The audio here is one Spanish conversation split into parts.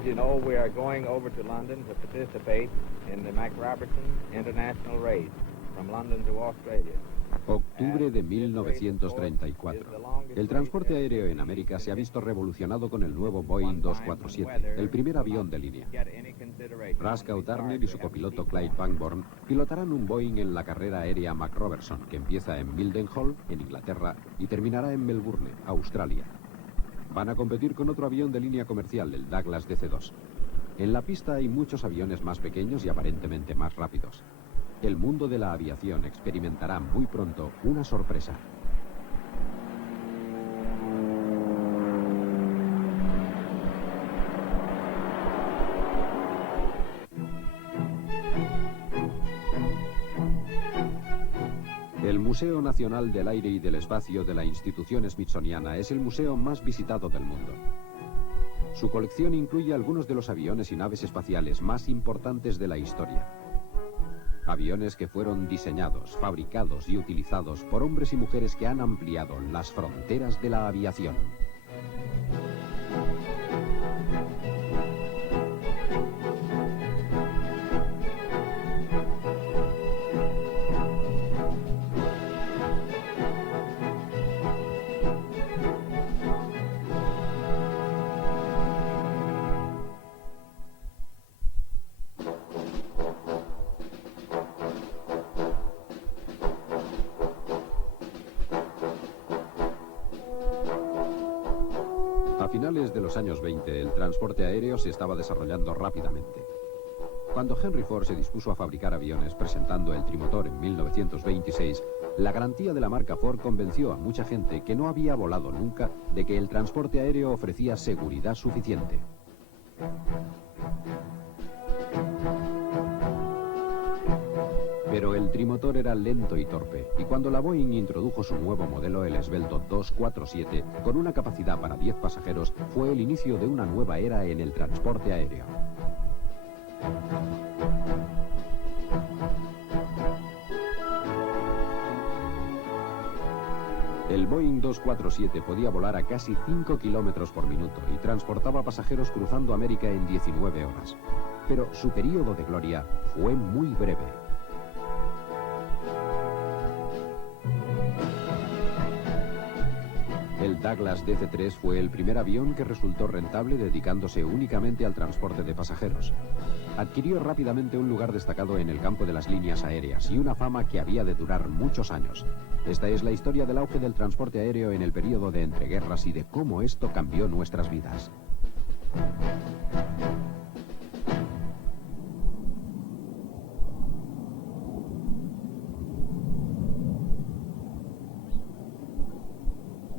As you know, we are going over to London to participate in the Mac Robertson International Race from London to Australia. Octubre de 1934. El transporte aéreo en América se ha visto revolucionado con el nuevo Boeing 247, el primer avión de línea. Raskau Turner y su copiloto Clyde Pangborn pilotarán un Boeing en la carrera aérea Mac Robertson, que empieza en Mildenhall, en Inglaterra, y terminará en Melbourne, Australia. Van a competir con otro avión de línea comercial, el Douglas DC-2. En la pista hay muchos aviones más pequeños y aparentemente más rápidos. El mundo de la aviación experimentará muy pronto una sorpresa. El Museo Nacional del Aire y del Espacio de la institución Smithsoniana es el museo más visitado del mundo. Su colección incluye algunos de los aviones y naves espaciales más importantes de la historia. Aviones que fueron diseñados, fabricados y utilizados por hombres y mujeres que han ampliado las fronteras de la aviación. A finales de los años 20, el transporte aéreo se estaba desarrollando rápidamente. Cuando Henry Ford se dispuso a fabricar aviones presentando el trimotor en 1926, la garantía de la marca Ford convenció a mucha gente que no había volado nunca de que el transporte aéreo ofrecía seguridad suficiente. Pero el trimotor era lento y torpe, y cuando la Boeing introdujo su nuevo modelo, el esbelto 247, con una capacidad para 10 pasajeros, fue el inicio de una nueva era en el transporte aéreo. El Boeing 247 podía volar a casi 5 kilómetros por minuto y transportaba pasajeros cruzando América en 19 horas. Pero su periodo de gloria fue muy breve. El Douglas DC-3 fue el primer avión que resultó rentable dedicándose únicamente al transporte de pasajeros. Adquirió rápidamente un lugar destacado en el campo de las líneas aéreas y una fama que había de durar muchos años. Esta es la historia del auge del transporte aéreo en el periodo de entreguerras y de cómo esto cambió nuestras vidas.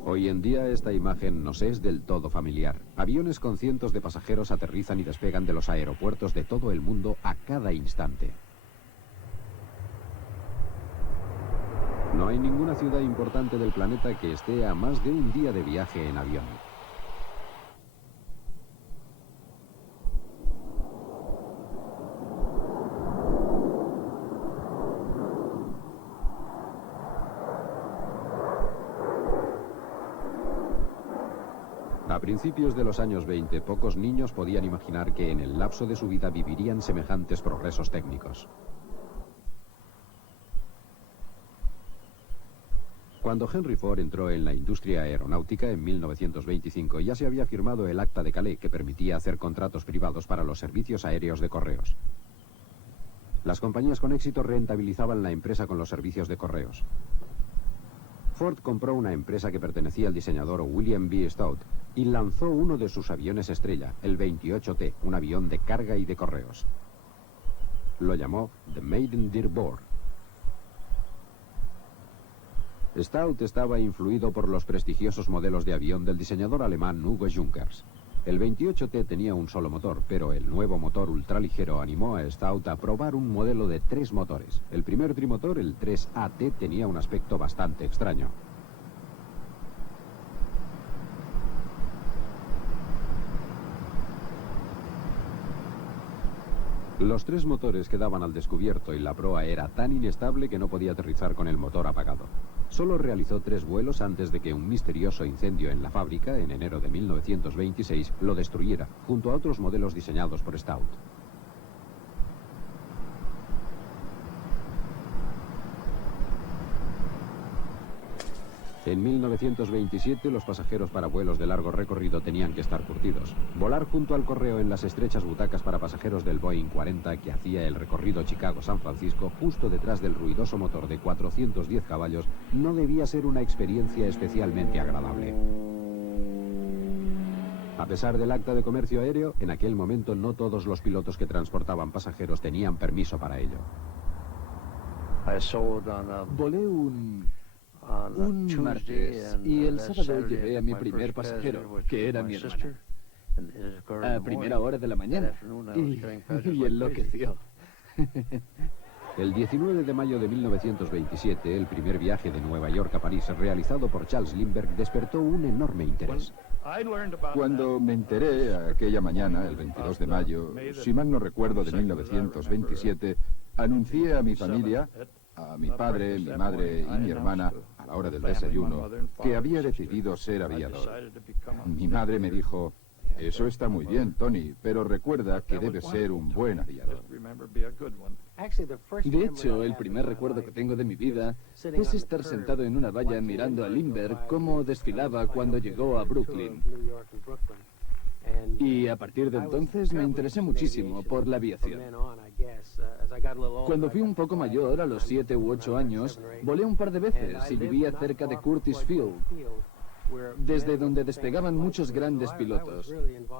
Hoy en día esta imagen nos es del todo familiar. Aviones con cientos de pasajeros aterrizan y despegan de los aeropuertos de todo el mundo a cada instante. No hay ninguna ciudad importante del planeta que esté a más de un día de viaje en avión. A principios de los años 20, pocos niños podían imaginar que en el lapso de su vida vivirían semejantes progresos técnicos. Cuando Henry Ford entró en la industria aeronáutica en 1925, ya se había firmado el Acta de Calais, que permitía hacer contratos privados para los servicios aéreos de correos. Las compañías con éxito rentabilizaban la empresa con los servicios de correos. Ford compró una empresa que pertenecía al diseñador William B. Stout y lanzó uno de sus aviones estrella, el 28T, un avión de carga y de correos. Lo llamó The Maiden Deer Boar. Stout estaba influido por los prestigiosos modelos de avión del diseñador alemán Hugo Junkers. El 28T tenía un solo motor, pero el nuevo motor ultraligero animó a Stout a probar un modelo de 3 motores. El primer trimotor, el 3AT, tenía un aspecto bastante extraño. Los 3 motores quedaban al descubierto y la proa era tan inestable que no podía aterrizar con el motor apagado. Solo realizó 3 vuelos antes de que un misterioso incendio en la fábrica, en enero de 1926, lo destruyera, junto a otros modelos diseñados por Stout. En 1927, los pasajeros para vuelos de largo recorrido tenían que estar curtidos. Volar junto al correo en las estrechas butacas para pasajeros del Boeing 40 que hacía el recorrido Chicago-San Francisco, justo detrás del ruidoso motor de 410 caballos, no debía ser una experiencia especialmente agradable. A pesar del acta de comercio aéreo, en aquel momento no todos los pilotos que transportaban pasajeros tenían permiso para ello. Volé un martes y el sábado llevé a mi primer pasajero, que era mi hermana, a primera hora de la mañana, y enloqueció. El 19 de mayo de 1927, el primer viaje de Nueva York a París realizado por Charles Lindbergh despertó un enorme interés. Cuando me enteré aquella mañana, el 22 de mayo, si mal no recuerdo de 1927, anuncié a mi familia, a mi padre, mi madre y mi hermana, a la hora del desayuno, que había decidido ser aviador. Mi madre me dijo: eso está muy bien, Tony, pero recuerda que debes ser un buen aviador. De hecho, el primer recuerdo que tengo de mi vida es estar sentado en una valla mirando a Lindbergh cómo desfilaba cuando llegó a Brooklyn. Y a partir de entonces me interesé muchísimo por la aviación. Cuando fui un poco mayor, a los 7 u 8 años, volé un par de veces y vivía cerca de Curtis Field, desde donde despegaban muchos grandes pilotos.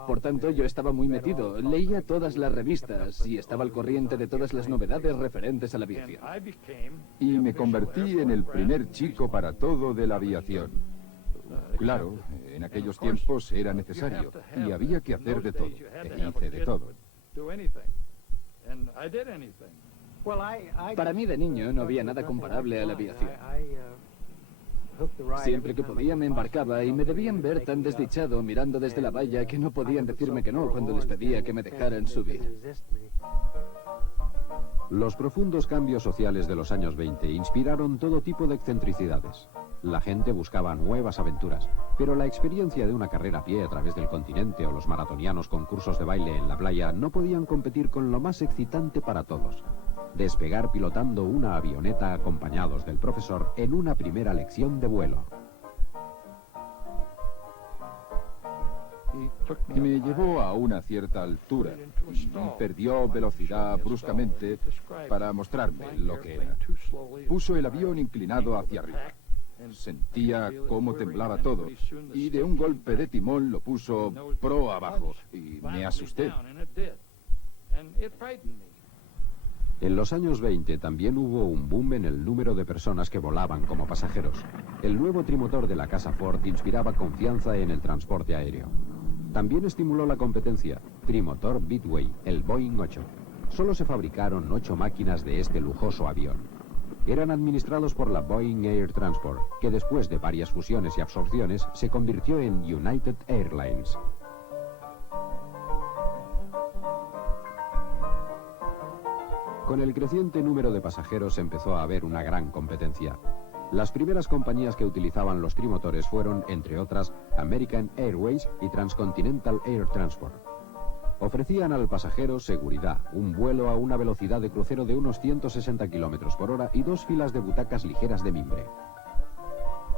Por tanto, yo estaba muy metido, leía todas las revistas y estaba al corriente de todas las novedades referentes a la aviación. Y me convertí en el primer chico para todo de la aviación. Claro, en aquellos tiempos era necesario y había que hacer de todo, e hice de todo. Para mí de niño no había nada comparable a la aviación. Siempre que podía me embarcaba y me debían ver tan desdichado mirando desde la valla que no podían decirme que no cuando les pedía que me dejaran subir. Los profundos cambios sociales de los años 20 inspiraron todo tipo de excentricidades. La gente buscaba nuevas aventuras, pero la experiencia de una carrera a pie a través del continente o los maratonianos concursos de baile en la playa no podían competir con lo más excitante para todos: despegar pilotando una avioneta acompañados del profesor en una primera lección de vuelo. Me llevó a una cierta altura y perdió velocidad bruscamente para mostrarme lo que era. Puso el avión inclinado hacia arriba. Sentía cómo temblaba todo y de un golpe de timón lo puso pro abajo y me asusté. En los años 20 también hubo un boom en el número de personas que volaban como pasajeros. El nuevo trimotor de la casa Ford inspiraba confianza en el transporte aéreo. También estimuló la competencia: trimotor Midway, el Boeing 8. Solo se fabricaron 8 máquinas de este lujoso avión. Eran administrados por la Boeing Air Transport, que después de varias fusiones y absorciones se convirtió en United Airlines. Con el creciente número de pasajeros empezó a haber una gran competencia. Las primeras compañías que utilizaban los trimotores fueron, entre otras, American Airways y Transcontinental Air Transport. Ofrecían al pasajero seguridad, un vuelo a una velocidad de crucero de unos 160 km por hora y 2 filas de butacas ligeras de mimbre.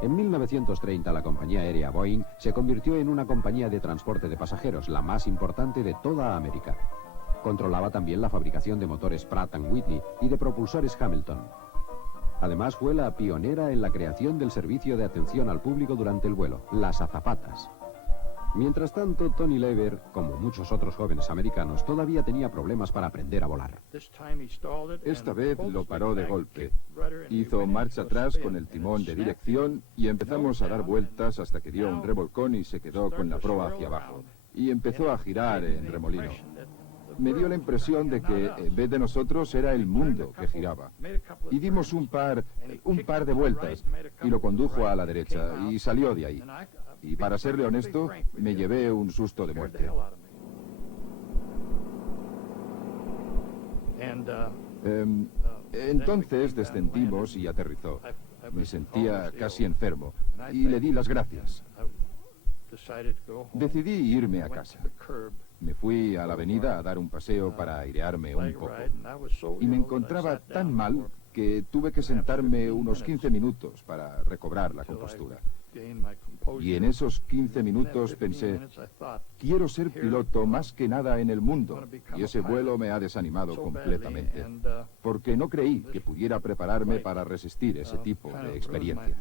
En 1930 la compañía aérea Boeing se convirtió en una compañía de transporte de pasajeros, la más importante de toda América. Controlaba también la fabricación de motores Pratt & Whitney y de propulsores Hamilton. Además fue la pionera en la creación del servicio de atención al público durante el vuelo, las azafatas. Mientras tanto, Tony Lever, como muchos otros jóvenes americanos, todavía tenía problemas para aprender a volar. Esta vez lo paró de golpe. Hizo marcha atrás con el timón de dirección y empezamos a dar vueltas hasta que dio un revolcón y se quedó con la proa hacia abajo. Y empezó a girar en remolino. Me dio la impresión de que en vez de nosotros era el mundo que giraba. Y dimos un par de vueltas y lo condujo a la derecha y salió de ahí. Y para serle honesto, me llevé un susto de muerte. Entonces descendimos y aterrizó. Me sentía casi enfermo y le di las gracias. Decidí irme a casa. Me fui a la avenida a dar un paseo para airearme un poco. Y me encontraba tan mal que tuve que sentarme unos 15 minutos para recobrar la compostura. Y en esos 15 minutos pensé, quiero ser piloto más que nada en el mundo. Y ese vuelo me ha desanimado completamente, porque no creí que pudiera prepararme para resistir ese tipo de experiencia.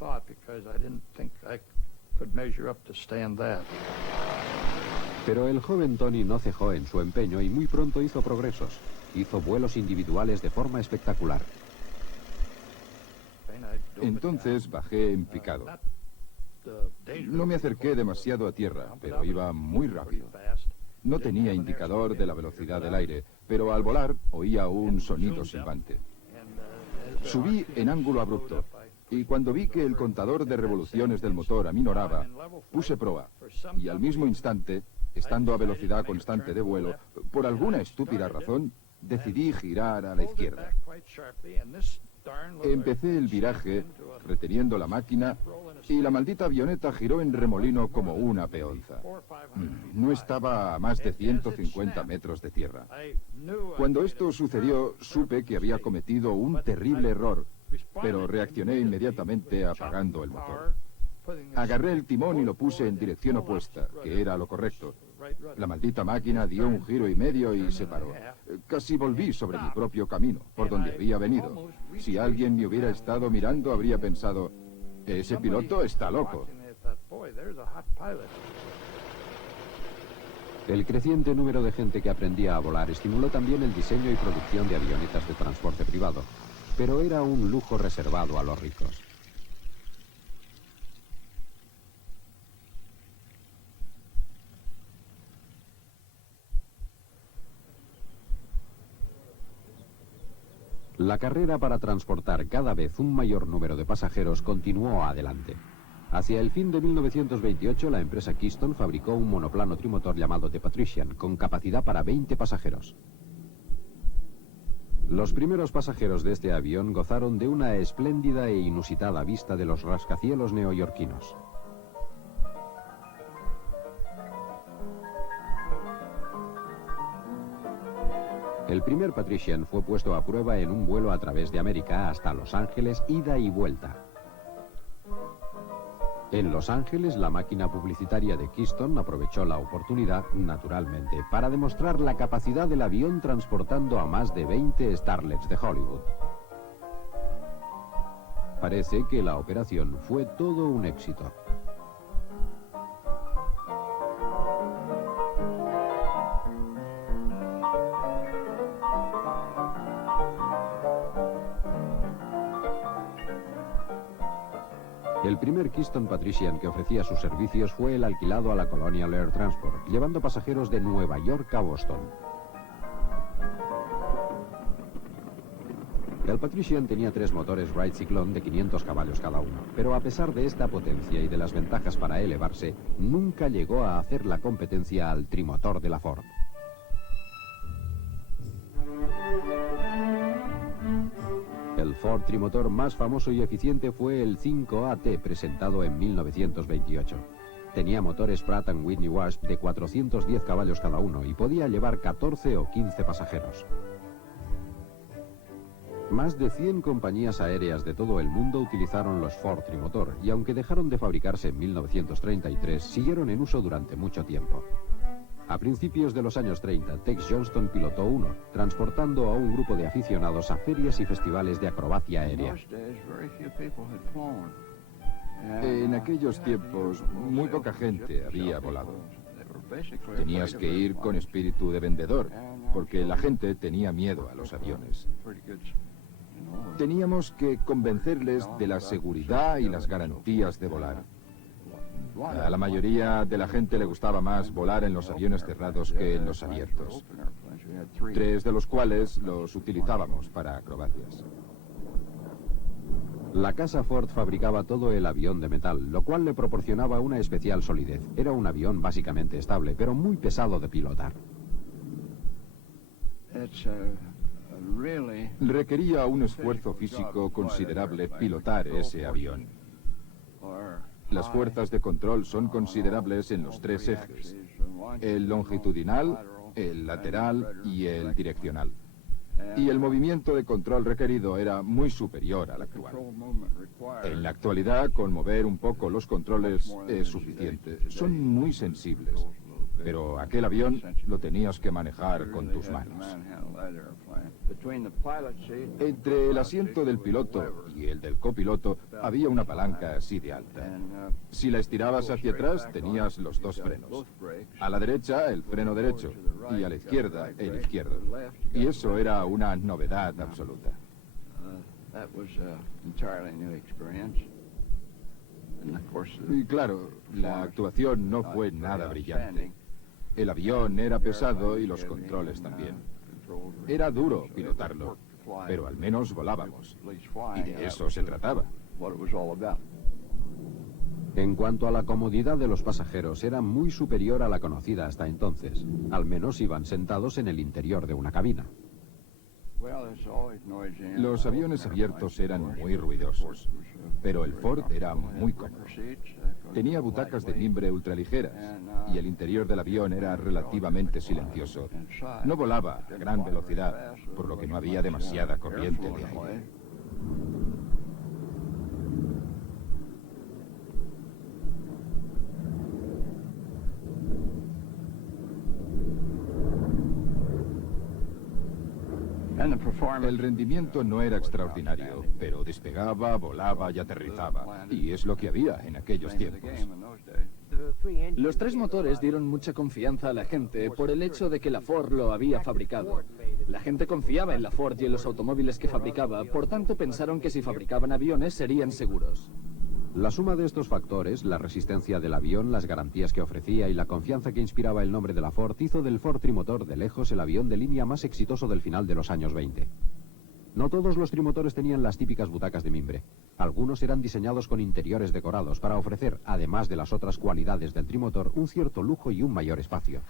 Pero el joven Tony no cejó en su empeño y muy pronto hizo progresos. Hizo vuelos individuales de forma espectacular. Entonces bajé en picado. No me acerqué demasiado a tierra, pero iba muy rápido. No tenía indicador de la velocidad del aire, pero al volar oía un sonido silbante. Subí en ángulo abrupto, y cuando vi que el contador de revoluciones del motor aminoraba, puse proa, y al mismo instante, estando a velocidad constante de vuelo, por alguna estúpida razón, decidí girar a la izquierda. Empecé el viraje, reteniendo la máquina, y la maldita avioneta giró en remolino como una peonza. No estaba a más de 150 metros de tierra. Cuando esto sucedió, supe que había cometido un terrible error, pero reaccioné inmediatamente apagando el motor. Agarré el timón y lo puse en dirección opuesta, que era lo correcto. La maldita máquina dio un giro y medio y se paró. Casi volví sobre mi propio camino, por donde había venido. Si alguien me hubiera estado mirando, habría pensado, ese piloto está loco. El creciente número de gente que aprendía a volar estimuló también el diseño y producción de avionetas de transporte privado, pero era un lujo reservado a los ricos. La carrera para transportar cada vez un mayor número de pasajeros continuó adelante. Hacia el fin de 1928, la empresa Keystone fabricó un monoplano trimotor llamado The Patrician, con capacidad para 20 pasajeros. Los primeros pasajeros de este avión gozaron de una espléndida e inusitada vista de los rascacielos neoyorquinos. El primer Patrician fue puesto a prueba en un vuelo a través de América hasta Los Ángeles, ida y vuelta. En Los Ángeles, la máquina publicitaria de Keystone aprovechó la oportunidad, naturalmente, para demostrar la capacidad del avión transportando a más de 20 starlets de Hollywood. Parece que la operación fue todo un éxito. El primer Keystone Patrician que ofrecía sus servicios fue el alquilado a la Colonial Air Transport, llevando pasajeros de Nueva York a Boston. El Patrician tenía 3 motores Wright Cyclone de 500 caballos cada uno, pero a pesar de esta potencia y de las ventajas para elevarse, nunca llegó a hacer la competencia al trimotor de la Ford. El Ford trimotor más famoso y eficiente fue el 5AT, presentado en 1928. Tenía motores Pratt & Whitney Wasp de 410 caballos cada uno y podía llevar 14 o 15 pasajeros. Más de 100 compañías aéreas de todo el mundo utilizaron los Ford trimotor y aunque dejaron de fabricarse en 1933, siguieron en uso durante mucho tiempo. A principios de los años 30, Tex Johnston pilotó uno, transportando a un grupo de aficionados a ferias y festivales de acrobacia aérea. En aquellos tiempos, muy poca gente había volado. Tenías que ir con espíritu de vendedor, porque la gente tenía miedo a los aviones. Teníamos que convencerles de la seguridad y las garantías de volar. A la mayoría de la gente le gustaba más volar en los aviones cerrados que en los abiertos. 3 de los cuales los utilizábamos para acrobacias. La casa Ford fabricaba todo el avión de metal, lo cual le proporcionaba una especial solidez. Era un avión básicamente estable, pero muy pesado de pilotar. Requería un esfuerzo físico considerable pilotar ese avión. Las fuerzas de control son considerables en los tres ejes: el longitudinal, el lateral y el direccional. Y el movimiento de control requerido era muy superior al actual. En la actualidad, con mover un poco los controles es suficiente. Son muy sensibles, pero aquel avión lo tenías que manejar con tus manos. Entre el asiento del piloto y el del copiloto había una palanca así de alta. Si la estirabas hacia atrás, tenías los dos frenos. A la derecha, el freno derecho, y a la izquierda, el izquierdo. Y eso era una novedad absoluta. Y claro, la actuación no fue nada brillante. El avión era pesado y los controles también. Era duro pilotarlo, pero al menos volábamos. Y de eso se trataba. En cuanto a la comodidad de los pasajeros, era muy superior a la conocida hasta entonces. Al menos iban sentados en el interior de una cabina. Los aviones abiertos eran muy ruidosos, pero el Ford era muy cómodo. Tenía butacas de mimbre ultraligeras y el interior del avión era relativamente silencioso. No volaba a gran velocidad, por lo que no había demasiada corriente de aire. El rendimiento no era extraordinario, pero despegaba, volaba y aterrizaba. Y es lo que había en aquellos tiempos. Los tres motores dieron mucha confianza a la gente por el hecho de que la Ford lo había fabricado. La gente confiaba en la Ford y en los automóviles que fabricaba, por tanto pensaron que si fabricaban aviones serían seguros. La suma de estos factores, la resistencia del avión, las garantías que ofrecía y la confianza que inspiraba el nombre de la Ford, hizo del Ford trimotor de lejos el avión de línea más exitoso del final de los años 20. No todos los trimotores tenían las típicas butacas de mimbre. Algunos eran diseñados con interiores decorados para ofrecer, además de las otras cualidades del trimotor, un cierto lujo y un mayor espacio.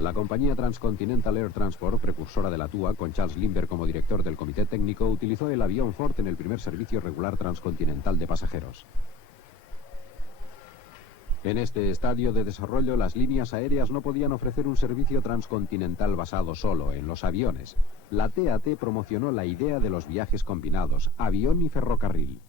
La compañía Transcontinental Air Transport, precursora de la TUA, con Charles Lindbergh como director del comité técnico, utilizó el avión Ford en el primer servicio regular transcontinental de pasajeros. En este estadio de desarrollo, las líneas aéreas no podían ofrecer un servicio transcontinental basado solo en los aviones. La TAT promocionó la idea de los viajes combinados, avión y ferrocarril.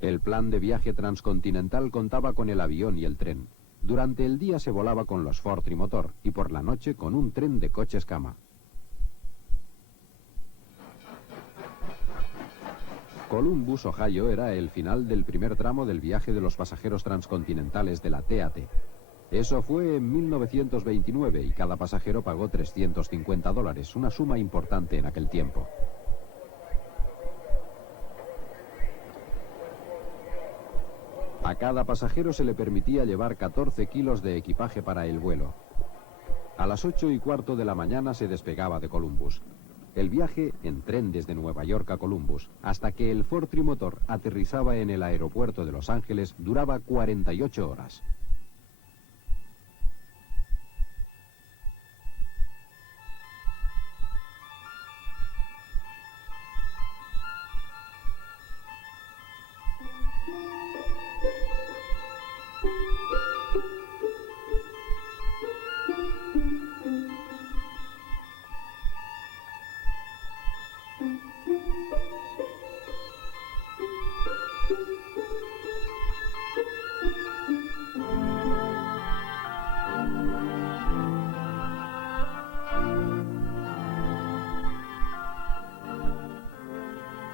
El plan de viaje transcontinental contaba con el avión y el tren. Durante el día se volaba con los Ford trimotor y por la noche con un tren de coches cama. Columbus, Ohio, era el final del primer tramo del viaje de los pasajeros transcontinentales de la TAT. Eso fue en 1929 y cada pasajero pagó $350, una suma importante en aquel tiempo. A cada pasajero se le permitía llevar 14 kilos de equipaje para el vuelo. A las 8:15 de la mañana se despegaba de Columbus. El viaje en tren desde Nueva York a Columbus, hasta que el Ford trimotor aterrizaba en el aeropuerto de Los Ángeles, duraba 48 horas.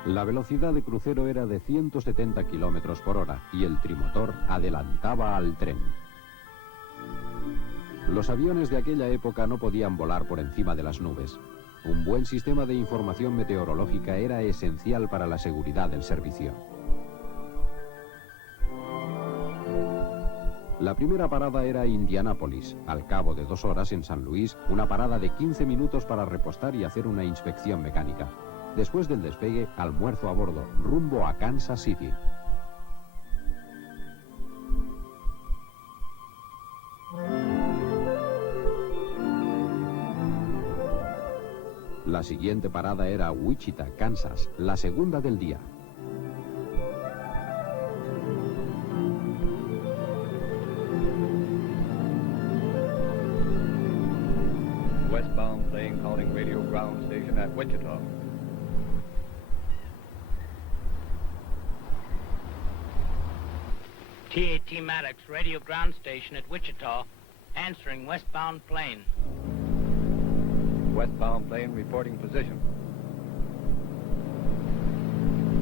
La velocidad de crucero era de 170 kilómetros por hora y el trimotor adelantaba al tren. Los aviones de aquella época no podían volar por encima de las nubes. Un buen sistema de información meteorológica era esencial para la seguridad del servicio. La primera parada era Indianápolis. Al cabo de 2 horas en San Luis, una parada de 15 minutos para repostar y hacer una inspección mecánica. Después del despegue, almuerzo a bordo, rumbo a Kansas City. La siguiente parada era Wichita, Kansas, la segunda del día. Westbound plane calling radio ground station at Wichita. TAT Maddox, radio ground station at Wichita, answering westbound plane. Westbound plane reporting position.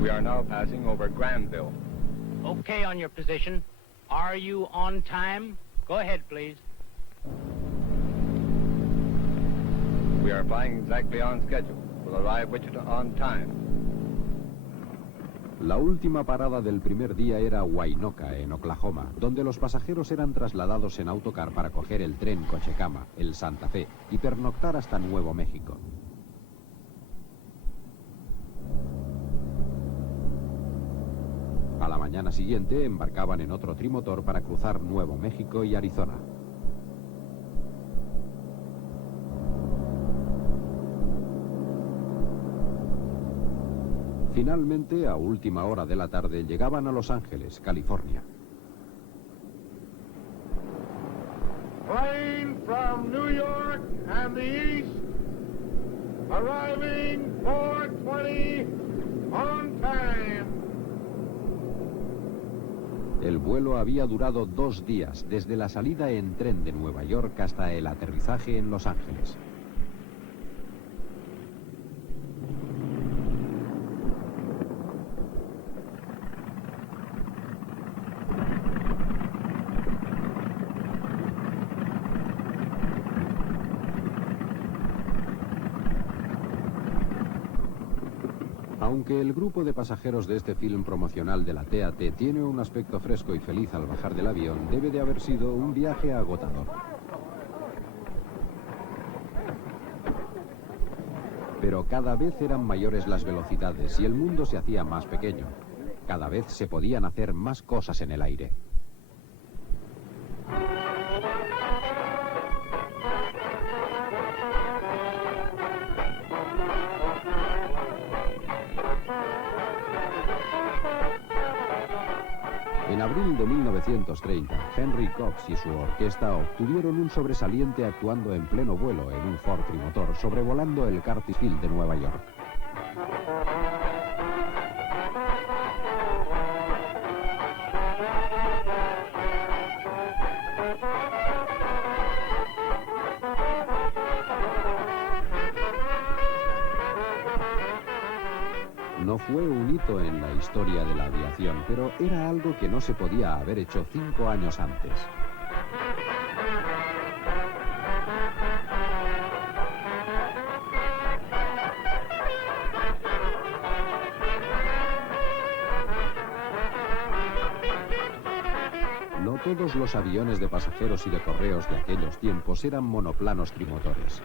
We are now passing over Granville. Okay on your position. Are you on time? Go ahead, please. We are flying exactly on schedule. We'll arrive Wichita on time. La última parada del primer día era Waynoka, en Oklahoma, donde los pasajeros eran trasladados en autocar para coger el tren Cochecama, el Santa Fe, y pernoctar hasta Nuevo México. A la mañana siguiente embarcaban en otro trimotor para cruzar Nuevo México y Arizona. Finalmente, a última hora de la tarde, llegaban a Los Ángeles, California. Plane from New York and the East, arriving 4:20 on time. El vuelo había durado 2 días, desde la salida en tren de Nueva York hasta el aterrizaje en Los Ángeles. Aunque el grupo de pasajeros de este film promocional de la TAT tiene un aspecto fresco y feliz al bajar del avión, debe de haber sido un viaje agotador. Pero cada vez eran mayores las velocidades y el mundo se hacía más pequeño. Cada vez se podían hacer más cosas en el aire. En abril de 1930, Henry Cox y su orquesta obtuvieron un sobresaliente actuando en pleno vuelo en un Ford trimotor sobrevolando el Curtis Field de Nueva York. No fue un hito en la historia de la aviación, pero era algo que no se podía haber hecho 5 años antes. No todos los aviones de pasajeros y de correos de aquellos tiempos eran monoplanos trimotores.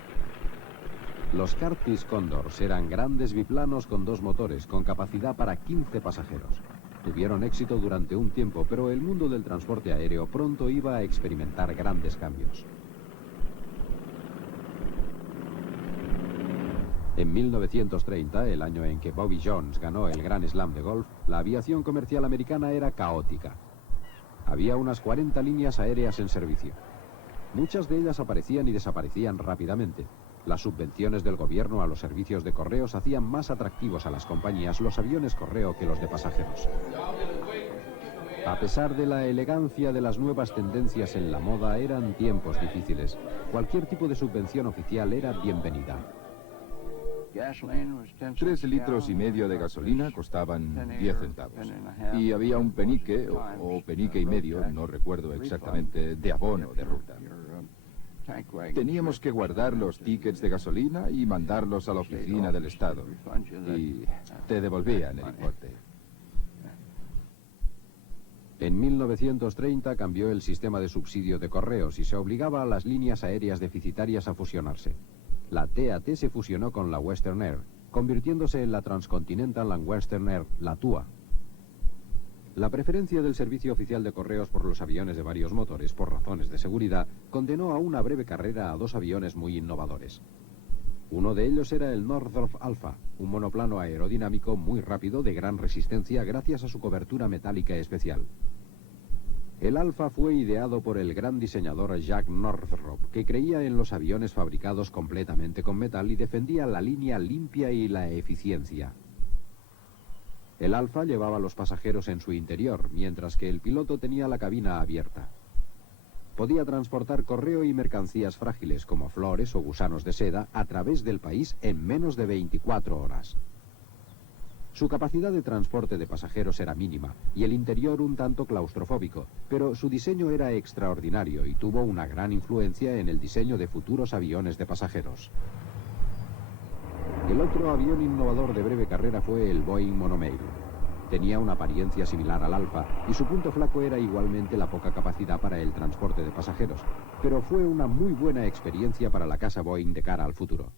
Los Curtiss Condors eran grandes biplanos con 2 motores, con capacidad para 15 pasajeros. Tuvieron éxito durante un tiempo, pero el mundo del transporte aéreo pronto iba a experimentar grandes cambios. En 1930, el año en que Bobby Jones ganó el Grand Slam de golf, la aviación comercial americana era caótica. Había unas 40 líneas aéreas en servicio. Muchas de ellas aparecían y desaparecían rápidamente. Las subvenciones del gobierno a los servicios de correos hacían más atractivos a las compañías los aviones correo que los de pasajeros. A pesar de la elegancia de las nuevas tendencias en la moda, eran tiempos difíciles. Cualquier tipo de subvención oficial era bienvenida. 3,5 litros de gasolina costaban 10 centavos. Y había un penique o penique y medio, no recuerdo exactamente, de abono de ruta. Teníamos que guardar los tickets de gasolina y mandarlos a la oficina del Estado. Y te devolvían el importe. En 1930 cambió el sistema de subsidio de correos y se obligaba a las líneas aéreas deficitarias a fusionarse. La TAT se fusionó con la Western Air, convirtiéndose en la Transcontinental and Western Air, la TUA. La preferencia del servicio oficial de correos por los aviones de varios motores, por razones de seguridad, condenó a una breve carrera a 2 aviones muy innovadores. Uno de ellos era el Northrop Alpha, un monoplano aerodinámico muy rápido de gran resistencia gracias a su cobertura metálica especial. El Alpha fue ideado por el gran diseñador Jack Northrop, que creía en los aviones fabricados completamente con metal y defendía la línea limpia y la eficiencia. El Alpha llevaba a los pasajeros en su interior, mientras que el piloto tenía la cabina abierta. Podía transportar correo y mercancías frágiles como flores o gusanos de seda a través del país en menos de 24 horas. Su capacidad de transporte de pasajeros era mínima y el interior un tanto claustrofóbico, pero su diseño era extraordinario y tuvo una gran influencia en el diseño de futuros aviones de pasajeros. El otro avión innovador de breve carrera fue el Boeing Monomail. Tenía una apariencia similar al Alpha y su punto flaco era igualmente la poca capacidad para el transporte de pasajeros, pero fue una muy buena experiencia para la casa Boeing de cara al futuro.